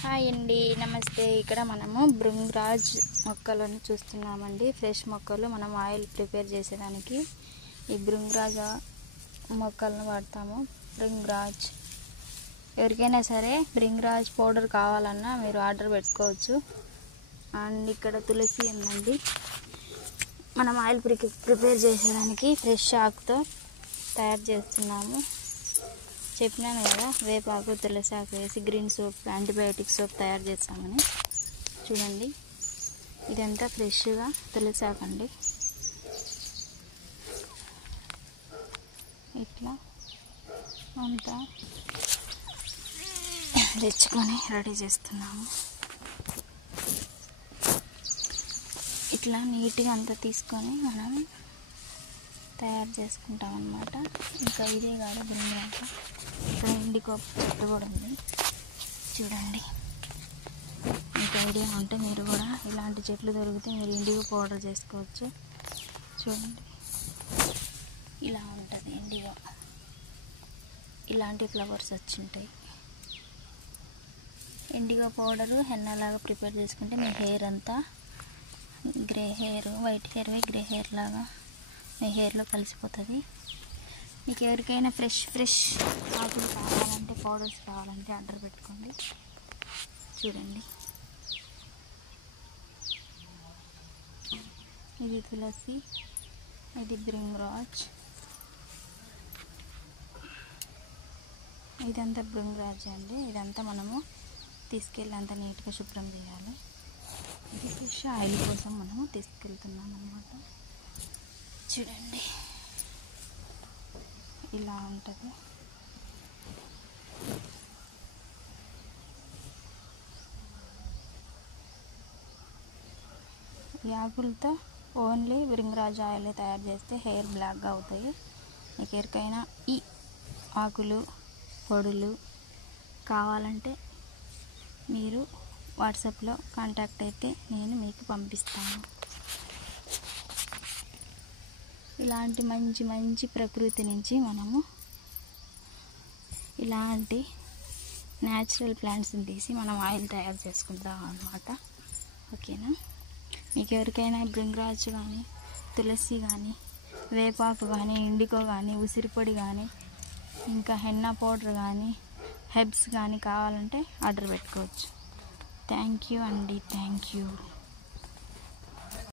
Hi అండి, నమస్తే. ఇక్కడ మనము భృంగరాజ్ మొక్కలను చూస్తున్నామండి. ఫ్రెష్ మొక్కలు మనం ఆయిల్ ప్రిపేర్ చేసేదానికి ఈ భృంగరాజ్ మొక్కలను వాడతాము. భృంగరాజ్ ఎవరికైనా సరే భృంగరాజ్ పౌడర్ కావాలన్నా మీరు ఆర్డర్ పెట్టుకోవచ్చు. అండ్ ఇక్కడ తులసి ఉందండి. మనం ఆయిల్ ప్రిపేర్ చేసేదానికి ఫ్రెష్ ఆకుతో తయారు చేస్తున్నాము. చెప్పినాను కదా, వేపాకు తులసి ఆకు వేసి గ్రీన్ సోప్, యాంటీబయాటిక్ సోప్ తయారు చేస్తామని. చూడండి, ఇదంతా ఫ్రెష్గా తులసి ఆకు అండి. ఇట్లా అంతా తెచ్చుకొని రెడీ చేస్తున్నాము. ఇట్లా నీట్గా అంతా తీసుకొని మనం తయారు చేసుకుంటాం అన్నమాట. ఇంకా ఇదే కాదు, భృంగరాజ్ ఇక్కడ ఇండిగో చెట్టు కూడా ఉంది. చూడండి, మీకు ఐడియా ఉంటే మీరు కూడా ఇలాంటి చెట్లు దొరికితే మీరు ఇండిగో పౌడర్ చేసుకోవచ్చు. చూడండి, ఇలా ఉంటుంది ఇండిగో. ఇలాంటి ఫ్లవర్స్ వచ్చింటాయి. ఇండిగో పౌడరు హెన్నాలాగా ప్రిపేర్ చేసుకుంటే మీ హెయిర్ అంతా grey hair, white hair grey hair లాగా మీ హెయిర్లో కలిసిపోతుంది. మీకు ఎవరికైనా ఫ్రెష్ ఆకులు కావాలంటే, పౌడర్స్ కావాలంటే ఆర్డర్ పెట్టుకోండి. చూడండి, ఇది తులసి, ఇది భృంగరాజ్, ఇదంతా భృంగరాజ్ అండి. ఇదంతా మనము తీసుకెళ్ళి అంత నీట్గా శుభ్రం చేయాలి. ఇది ఫ్రెష్ ఆయిల్ కోసం మనము తీసుకెళ్తున్నాం అన్నమాట. చూడండి, ఇలా ఉంటుంది. ఈ ఆకులతో ఓన్లీ భృంగరాజ్ ఆయిల్ తయారు చేస్తే హెయిర్ బ్లాక్గా అవుతాయి. మీకు ఎవరికైనా ఈ ఆకులు పొడులు కావాలంటే మీరు వాట్సాప్లో కాంటాక్ట్ అయితే నేను మీకు పంపిస్తాను. ఇలాంటి మంచి ప్రకృతి నుంచి మనము ఇలాంటి న్యాచురల్ ప్లాంట్స్ని తీసి మనం ఆయిల్ తయారు చేసుకుంటాం అన్నమాట. ఓకేనా? మీకు ఎవరికైనా భృంగరాజ్ కానీ, తులసి కానీ, వేపాకు కానీ, ఇండిగో కానీ, ఉసిరిపొడి కానీ, ఇంకా హెన్నా పౌడర్ కానీ, హెర్బ్స్ కానీ కావాలంటే ఆర్డర్ పెట్టుకోవచ్చు. థ్యాంక్ యూ అండి, థ్యాంక్ యూ.